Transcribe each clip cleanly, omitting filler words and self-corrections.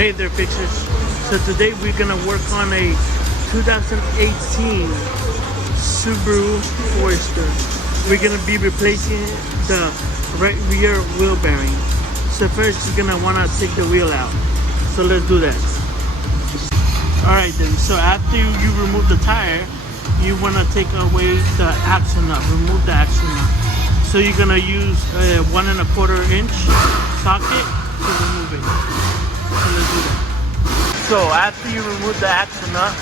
Hey there, fixers. So today we're gonna work on a 2018 Subaru Forester. We're gonna be replacing the right rear wheel bearing. So first you're gonna wanna take the wheel out. So let's do that. Alright then, so after you remove the tire, you wanna take away the axle nut, remove the axle nut. So you're gonna use a 1 1/4 inch socket to remove it. So let's do that. So after you remove the axle nut,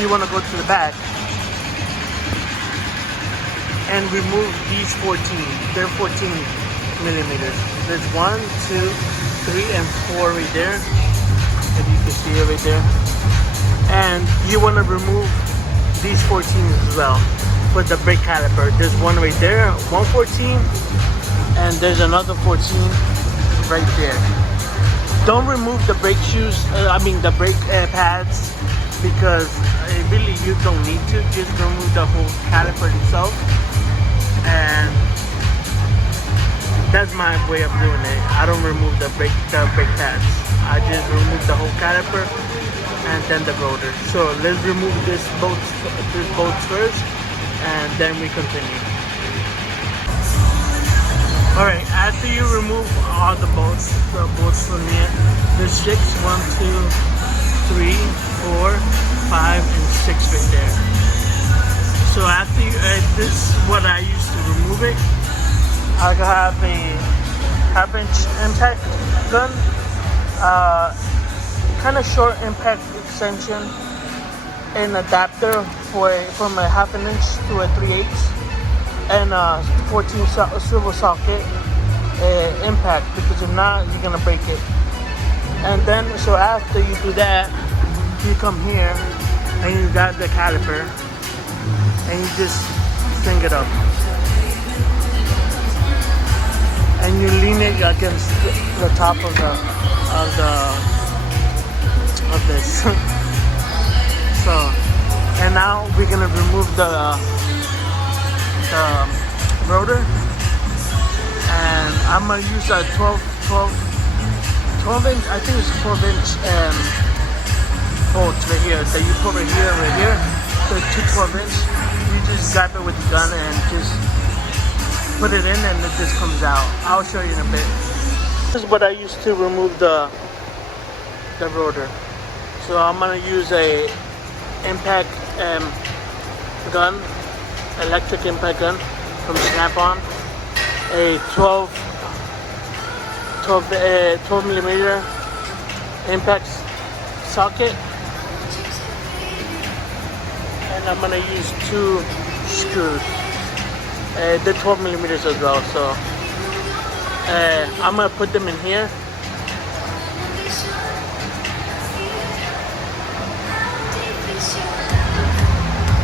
you want to go to the back and remove these 14. They're 14 millimeters. There's 1, 2, 3, and 4 right there. If you can see it right there. And you want to remove these 14 as well with the brake caliper. There's one right there, 114, and there's another 14 right there. Don't remove the brake shoes, the brake pads, because really you don't need to. Just remove the whole caliper itself, and that's my way of doing it. I don't remove the brake pads. I just remove the whole caliper and then the rotor. So let's remove this bolts first, and then we continue. Alright, after you remove all the bolts from here, there's 6, 1, 2, 3, 4, 5, and 6 right there. So after you, this is what I use to remove it. I have a 1/2 inch impact gun, kind of short impact extension, an adapter from a 1/2 inch to a 3/8, and 14 swivel socket impact, because if not, you're gonna break it. And then, so after you do that, you come here and you got the caliper and you just string it up and you lean it against the top of this. So, and now we're gonna remove the rotor, and I'm gonna use a 12 inch, I think it's 12 inch bolts right here that you put right here. So 2 12 inch, you just grab it with the gun and just put it in, and it just comes out. I'll show you in a bit. This is what I use to remove the rotor. So I'm gonna use a impact gun, electric impact gun from Snap-on, a 12 millimeter impact socket, and I'm gonna use 2 screws. They're 12 millimeters as well, so I'm gonna put them in here.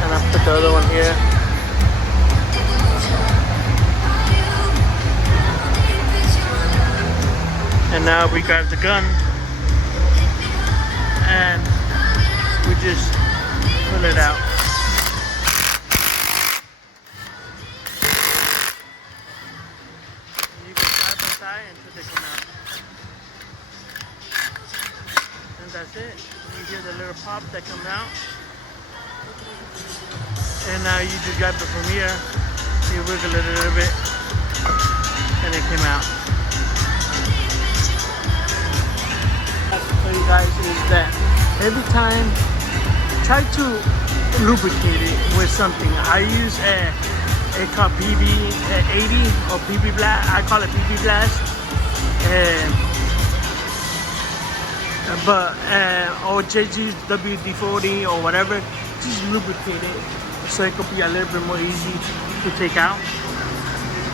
And I put the other one here. And now we grab the gun and we just pull it out. You go side by side until they come out. And that's it. You hear the little pop that comes out. And now you just grab it from here, you wiggle it a little bit, and it came out. For you guys is that every time, try to lubricate it with something. I use it called BB 80 or BB Blast. I call it BB Blast, or JG's WD-40 or whatever. Just lubricate it so it could be a little bit more easy to take out.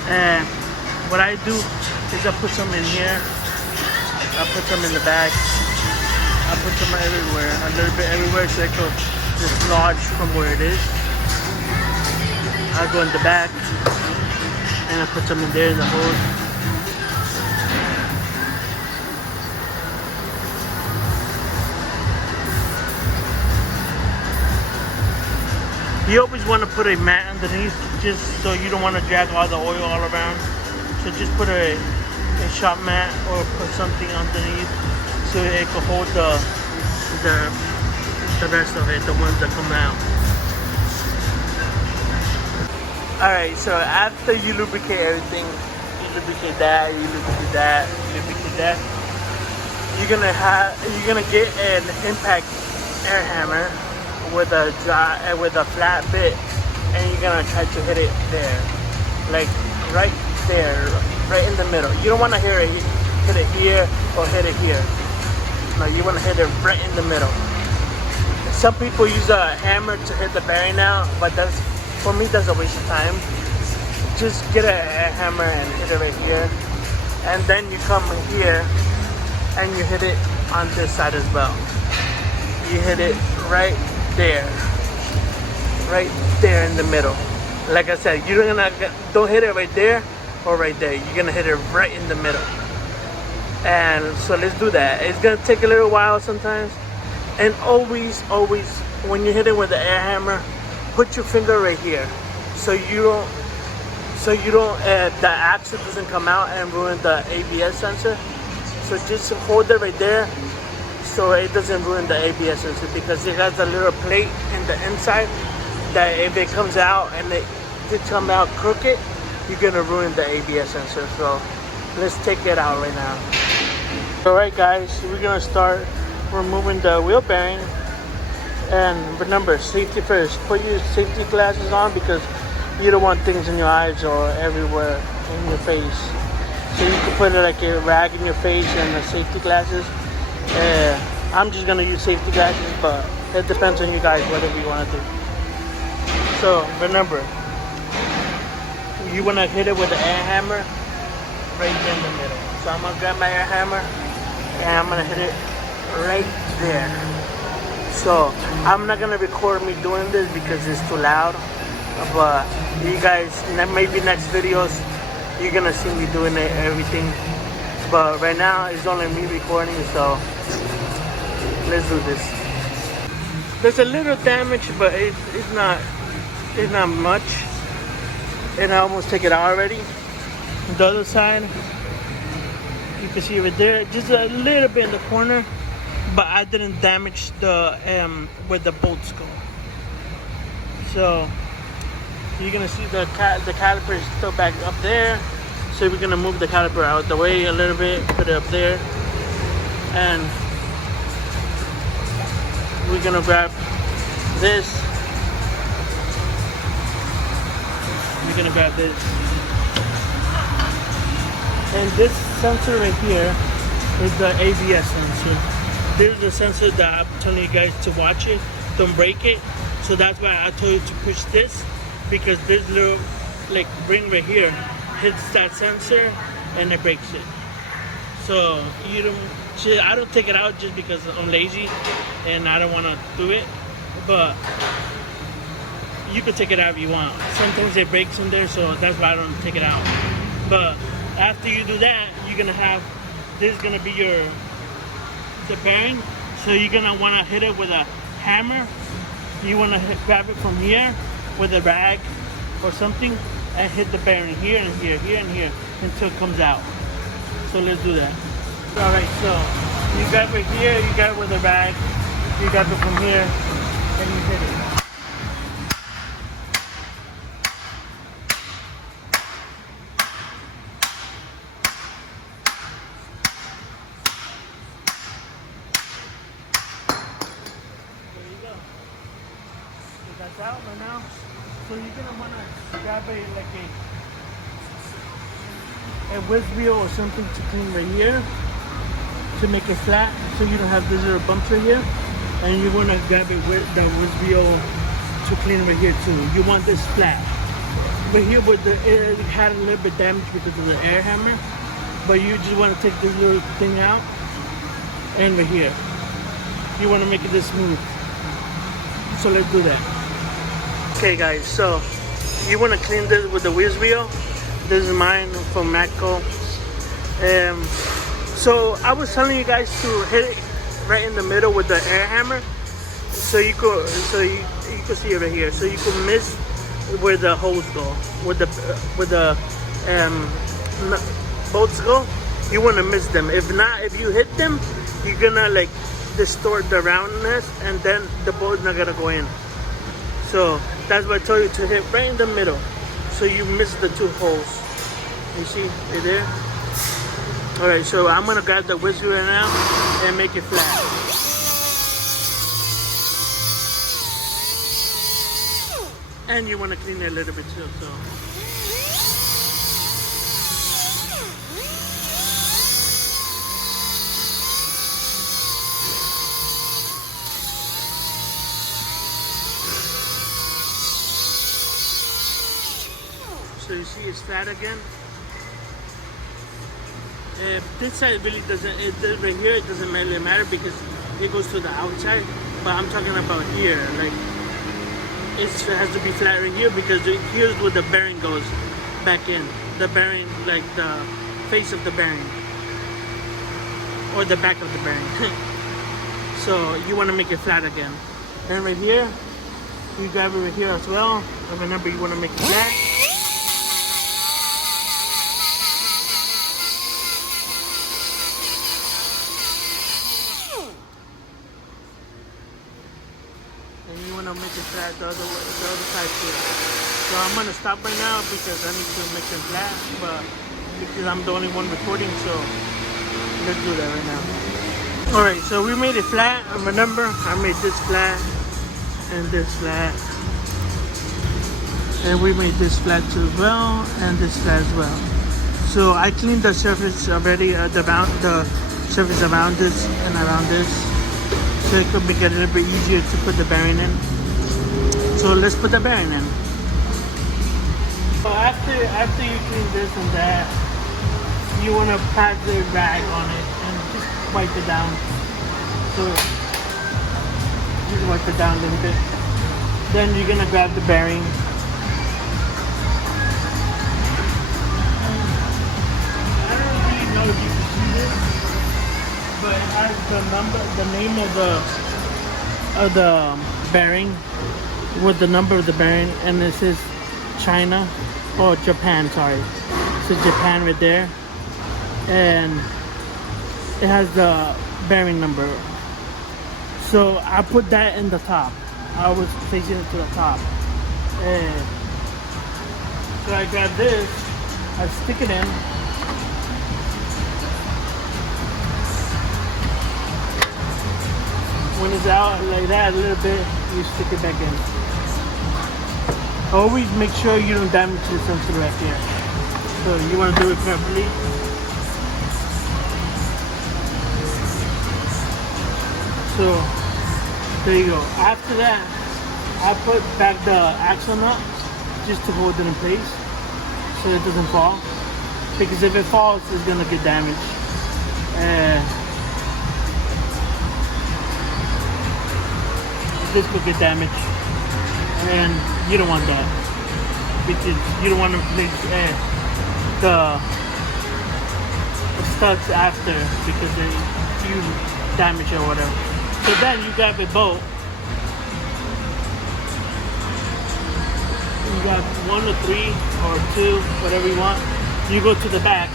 And what I do is I put some in here, I put some in the back, I put some everywhere, a little bit everywhere, so it could dislodge from where it is. I go in the back and I put some in there in the hose. You always want to put a mat underneath, just so you don't want to drag all the oil all around. So just put a a shop mat or put something underneath so it could hold the rest of it, the ones that come out. Alright, so after you lubricate everything, you lubricate that, you lubricate that, you lubricate that, you're gonna get an impact air hammer with a flat bit, and you're gonna try to hit it there, like right there, right in the middle. You don't want to hit it here or hit it here. No, you want to hit it right in the middle. Some people use a hammer to hit the bearing out, but for me that's a waste of time. Just get a hammer and hit it right here, and then you come here and you hit it on this side as well. You hit it right there in the middle. Like I said, don't hit it right there or right there. You're gonna hit it right in the middle. And so let's do that. It's gonna take a little while sometimes. And always, when you hit it with the air hammer, put your finger right here, so you don't the axle doesn't come out and ruin the ABS sensor. So just hold it right there, so it doesn't ruin the ABS sensor, because it has a little plate in the inside that if it comes out and it come out crooked, you're gonna ruin the ABS sensor. So let's take it out right now. Alright guys, we're gonna start removing the wheel bearing. And remember, safety first. Put your safety glasses on, because you don't want things in your eyes or everywhere in your face. So you can put it like a rag in your face and the safety glasses. I'm just gonna use safety glasses, but it depends on you guys, whatever you want to do. So remember, you want to hit it with the air hammer right in the middle. So I'm gonna grab my air hammer and I'm gonna hit it right there. So I'm not gonna record me doing this because it's too loud, but you guys, maybe next videos you're gonna see me doing it, everything. But right now it's only me recording, so let's do this. There's a little damage, but it's not much. And I almost take it out already. The other side, you can see right there, just a little bit in the corner, but I didn't damage the where the bolts go. So you're gonna see the caliper is still back up there. So we're gonna move the caliper out the way a little bit, put it up there, and we're gonna grab this. We're gonna grab this. And this sensor right here is the ABS sensor. This is the sensor that I'm telling you guys to watch it, don't break it. So that's why I told you to push this, because this little like ring right here hits that sensor and it breaks it. So I don't take it out just because I'm lazy and I don't want to do it, but you can take it out if you want. Sometimes it breaks in there, so that's why I don't take it out. But after you do that, you're gonna have this is gonna be the bearing. So you're gonna want to hit it with a hammer. You want to grab it from here with a rag or something and hit the bearing here and here, here and here until it comes out. So let's do that. All right, so you grab it here, you grab it with a rag, you grab it from here, and you hit it. That's out right now. So you're gonna wanna grab a whiz wheel or something to clean right here to make it flat, so you don't have these little bumps right here. And you wanna grab it with the whiz wheel to clean right here too. You want this flat. But here it had a little bit damage because of the air hammer. But you just wanna take this little thing out, and right here. You wanna make it this smooth. So let's do that. Okay guys, so you want to clean this with the whiz wheel. This is mine from Matco. So I was telling you guys to hit it right in the middle with the air hammer, so you could see it right here. So you could miss where the holes go, where the bolts go. you want to miss them. If not, if you hit them, you're gonna like distort the roundness, and then the bolt not gonna go in. So that's why I told you to hit right in the middle, so you miss the two holes. You see right there? All right, so I'm gonna grab the whistle right now and make it flat. And you want to clean it a little bit too, so. So you see it's flat again. This side really doesn't, right here it doesn't really matter because it goes to the outside. But I'm talking about here, like it has to be flat right here because here's where the bearing goes back in. The bearing, like the face of the bearing. Or the back of the bearing. So you want to make it flat again. Then right here, you grab it right here as well. And remember, you want to make it flat. And you want to make it flat the other side too. So I'm going to stop right now because I need to make it flat, but because I'm the only one recording, so let's do that right now. Alright, so we made it flat. And remember, I made this flat and this flat. And we made this flat too as well, and this flat as well. So I cleaned the surface already, the surface around this and around this. So it could make it a little bit easier to put the bearing in. So let's put the bearing in. So after you clean this and that, you want to pat the rag on it and just wipe it down. So just wipe it down a little bit. Then you're gonna grab the bearing. I don't really know if you can see this, but it has the name of the bearing with the number of the bearing, and it says China or Japan, sorry. It says Japan right there, and it has the bearing number. So I put that in the top. I was facing it to the top, and so I grab this, I stick it in. When it's out like that a little bit, you stick it back in. Always make sure you don't damage the sensor right here. So you want to do it carefully. So there you go. After that, I put back the axle nut just to hold it in place so it doesn't fall. Because if it falls, it's gonna get damaged. This could get damaged, and you don't want that, because you don't want to make the studs after because you damage it or whatever. So then you grab a bolt. You got 1 or 3 or 2, whatever you want. You go to the back.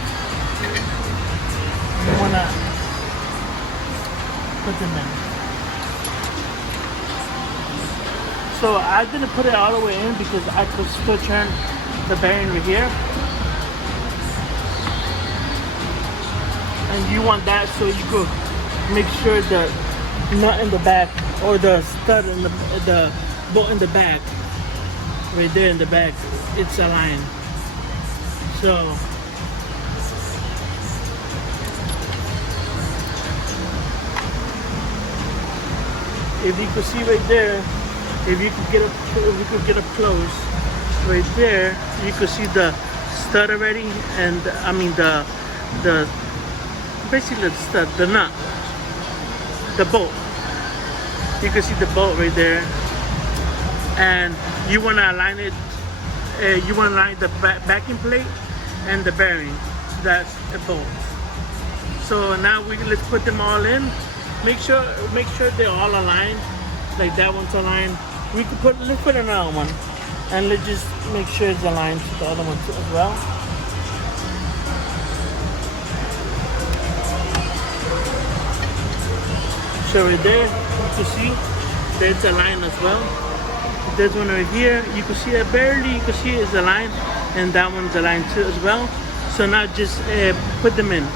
You wanna put them in. So I didn't put it all the way in because I could still turn the bearing right here. And you want that so you could make sure the nut in the back or the stud in the bolt in the back, right there in the back, it's aligned. So if you could see right there, if you could get up close, right there, you could see the stud already, and I mean the basically the stud, the nut, the bolt. You can see the bolt right there, and you want to align it. You want to align the backing plate and the bearing. So that's the bolt. So now let's put them all in. Make sure they're all aligned. Like that one's aligned. Let's put another one, and let's just make sure it's aligned to the other one too as well. So right there, you can see there's a line as well. There's one right here. You can see it barely. You can see it's a line, and that one's a line too as well. So now just put them in.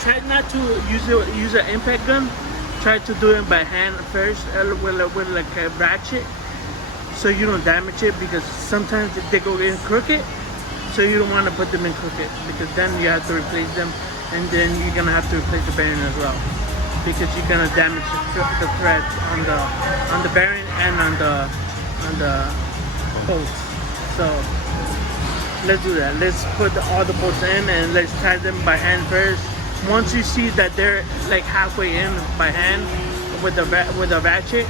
Try not to use an impact gun. Try to do it by hand first with like a ratchet, so you don't damage it, because sometimes they go in crooked. So you don't want to put them in crooked, because then you have to replace them, and then you're gonna have to replace the bearing as well, because you're gonna damage the threads on the bearing and on the bolts. So let's do that. Let's put all the bolts in and let's tie them by hand first. Once you see that they're like halfway in by hand with a ratchet,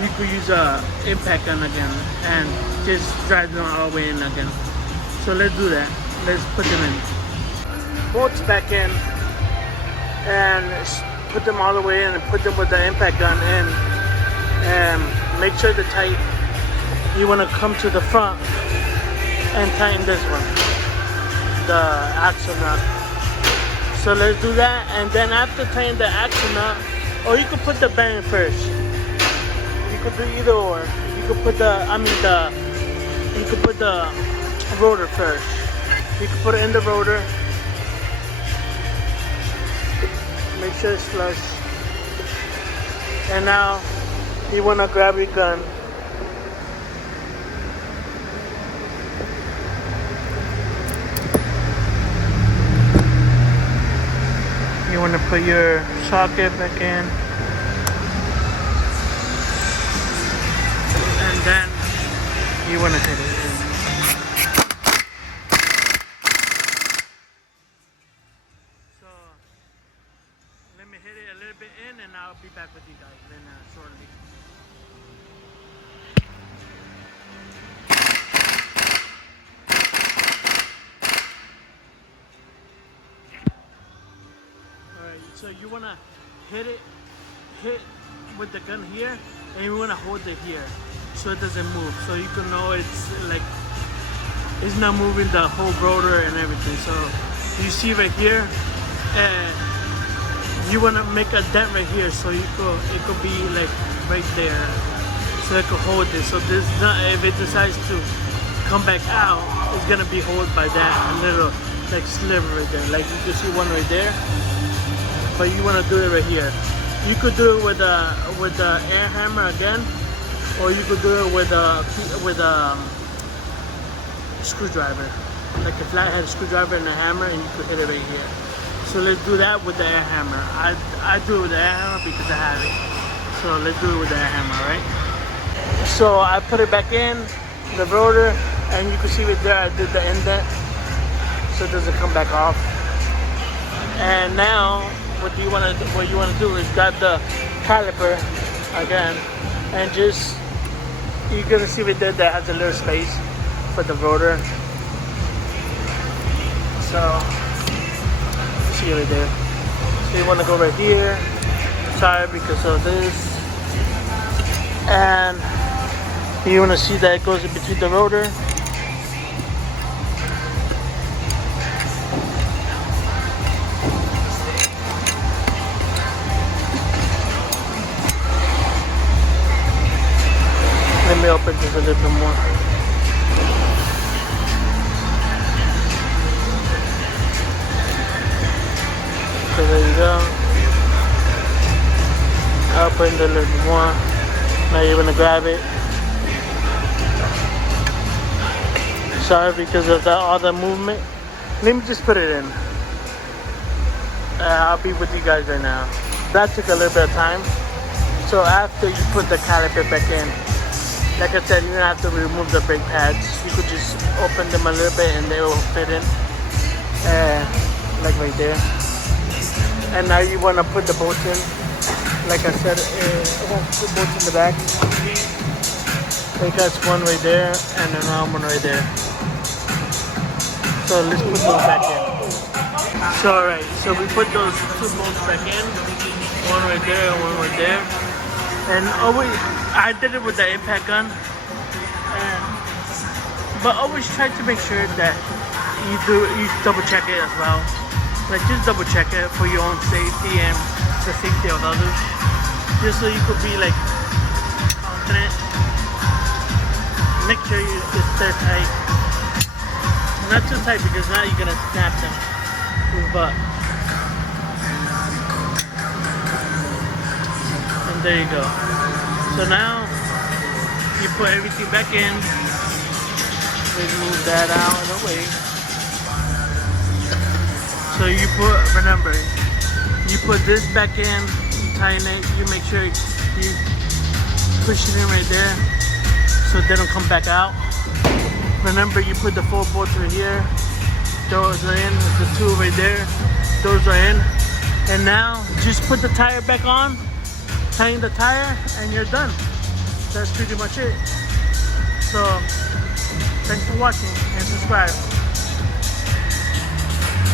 you could use a impact gun again and just drive them all the way in again. So let's do that. Let's put them in. Bolts back in and put them all the way in and put them with the impact gun in, and make sure they're tight. You want to come to the front and tighten this one, the axle nut. So let's do that, and then after tying the axle nut, or you could put the bearing first. You could do either or. You could put the rotor first. You could put it in the rotor. Make sure it's flush. And now you want to grab your gun. You want to put your socket back in, and then you want to hit it in. So let me hit it a little bit in, and I'll be back with you guys then shortly. So you want to hit with the gun here, and you want to hold it here so it doesn't move, so you can know it's not moving the whole rotor and everything. So you see right here, you want to make a dent right here, so it could be like right there, so it could hold it. So this not, if it decides to come back out, it's gonna be held by that little like sliver right there. Like you can see one right there. But you want to do it right here. You could do it with the air hammer again, or you could do it with a screwdriver, like a flathead screwdriver and a hammer, and you could hit it right here. So let's do that with the air hammer. I do it with the air hammer because I have it. So let's do it with the air hammer, right? So I put it back in the rotor, and you can see right there I did the indent, so it doesn't come back off. And now what you want to do is grab the caliper again, and just, you're gonna see right there that has a little space for the rotor. So see right there. So you want to go right here. Sorry, because of this. And you want to see that it goes in between the rotor. Let me open this a little bit more. So there you go. I'll open it a little bit more. Now you're gonna grab it. Sorry because of all the movement. Let me just put it in. I'll be with you guys right now. That took a little bit of time. So after you put the caliper back in, like I said, you don't have to remove the brake pads. You could just open them a little bit and they will fit in, like right there. And now you want to put the bolts in. Like I said, put bolts in the back. Like that's one right there and another one right there. So let's put those back in. So alright, so we put those two bolts back in. One right there and one right there. And always, I did it with the impact gun, but always try to make sure that you double check it as well. Like just double check it for your own safety and the safety of others. Just so you could be like confident. Make sure they're tight. Not too tight because now you're gonna snap them. But and there you go. So now you put everything back in. Move that out of the way. So you remember, you put this back in, you tighten it, you make sure you push it in right there so they don't come back out. Remember, you put the 4 bolts right here, those are in, the 2 right there, those are in. And now just put the tire back on, tighten the tire, and you're done. That's pretty much it. So thanks for watching and subscribe.